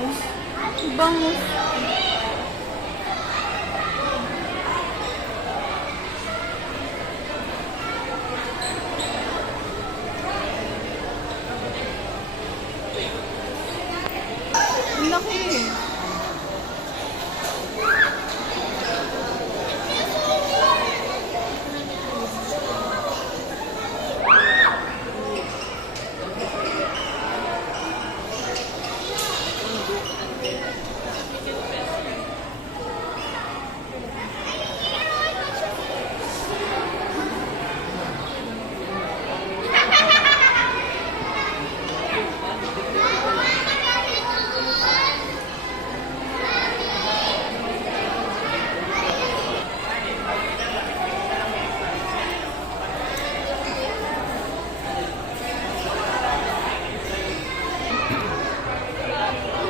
Bangus. Ang laki.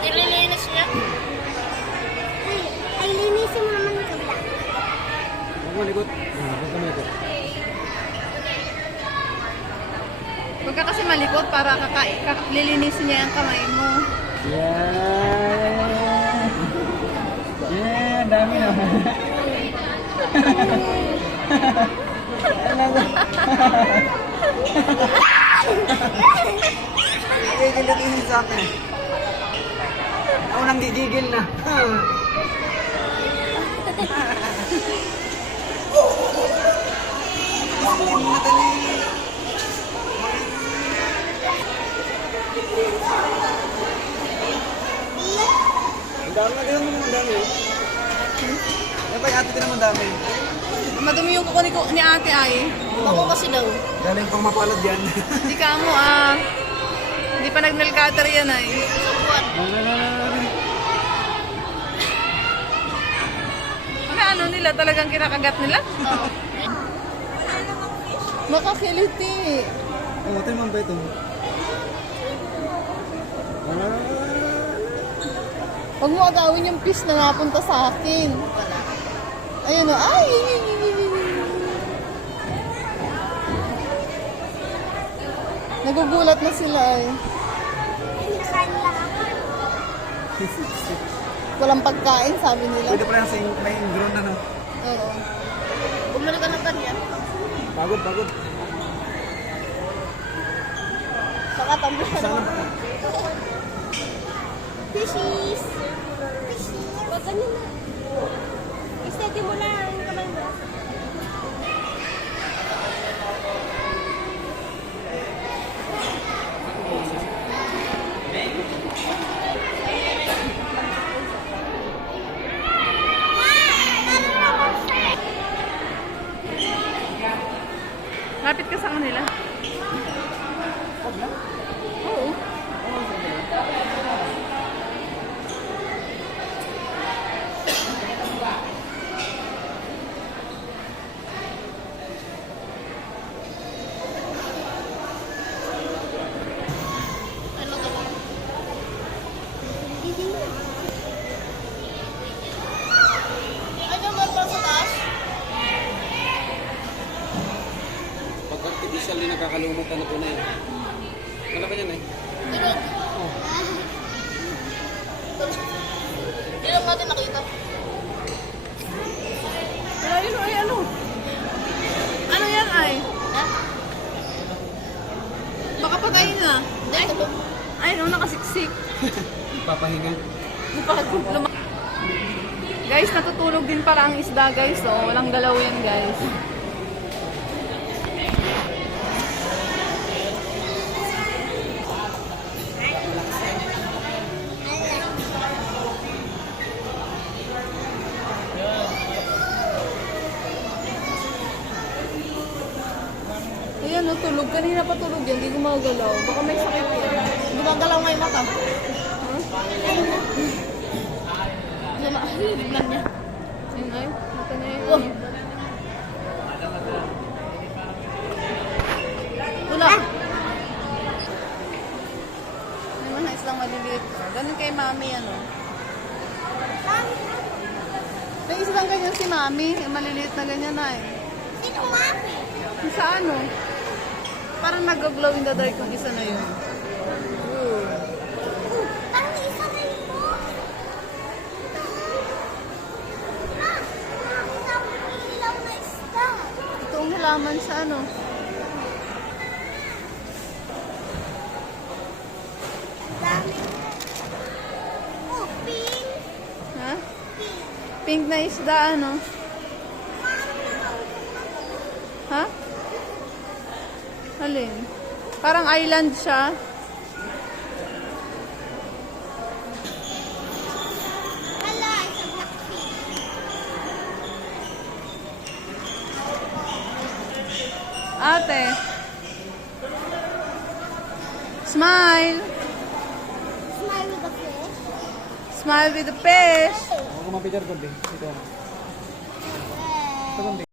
Ililinis niya. Ay, linisin mo naman ito. Huwag mo likod. Huwag ka malikot. Huwag ka kasi malikot para lilinisin niya ang kamay mo. Yan! Yan! Dami naman. Gigil sa akin. Ako nang gigigil na. Ang dami na ganun naman, ang dami. Eh, pa ate din naman dami. Madumi yung kuko ni ate ay. Bako kasi daw. Galing pang mapalad yan. Hindi ka mo Hindi pa nag-nail cutter yan ay. Ano nila? Talagang kinakagat nila? Oo. Makakiliti. Oh, ito naman ba ito? Huwag mo agawin yung fish na napunta sa akin. Ayun o. Ay! Nagugulat na sila ay. Nakain lang ako. Walang pagkain, sabi nila. Pwede pala yung may drone na no? Oo. Bumalik ka ng ganyan. Pagod, pagod. Saka tambol ka Sana naman. Fishies. Fishies. Huwag ganyan na. I-steady mo lang. Kamay mo. Lapit ka sa kanila. Oo. Ano to? Ano ba pa sa taas? Pag artificial din nakakalumot na po na yun. Wala pa yan eh. Tulog. Ilang natin nakita? Ayun ay ano? Ano yan ay? Ha? Baka patayin na. Hindi, tulog. Ay, no, nakasiksik. Papahinga. Guys, natutulog din para ang isda, guys. So, walang galaw yan, guys. Ayan, no, tulog. Kanina pa tulog yan. Hindi gumagalaw. Baka may sakit yan. Gumagalaw nga yung mata. Biglan niya. Ayun, ay. Mata niya yun. Oh. Wala. May mga islang maliliit. Ganun kay mami, ano. May isa lang ganyan si mami. Yung maliliit na ganyan na eh. Sino mami? Yung sa ano? Parang nag-glow in the dark yung isa na yun. Parang isa na yun mo. halaman sa ano. Dami. Oh, pink. Ha? Pink na isda, ano? Ha? Alin? Parang island siya. Hala, it's a black pink. Ate. Smile. Smile with the fish. Smile with the fish. Ako kumapit ko din. Ito. Eh.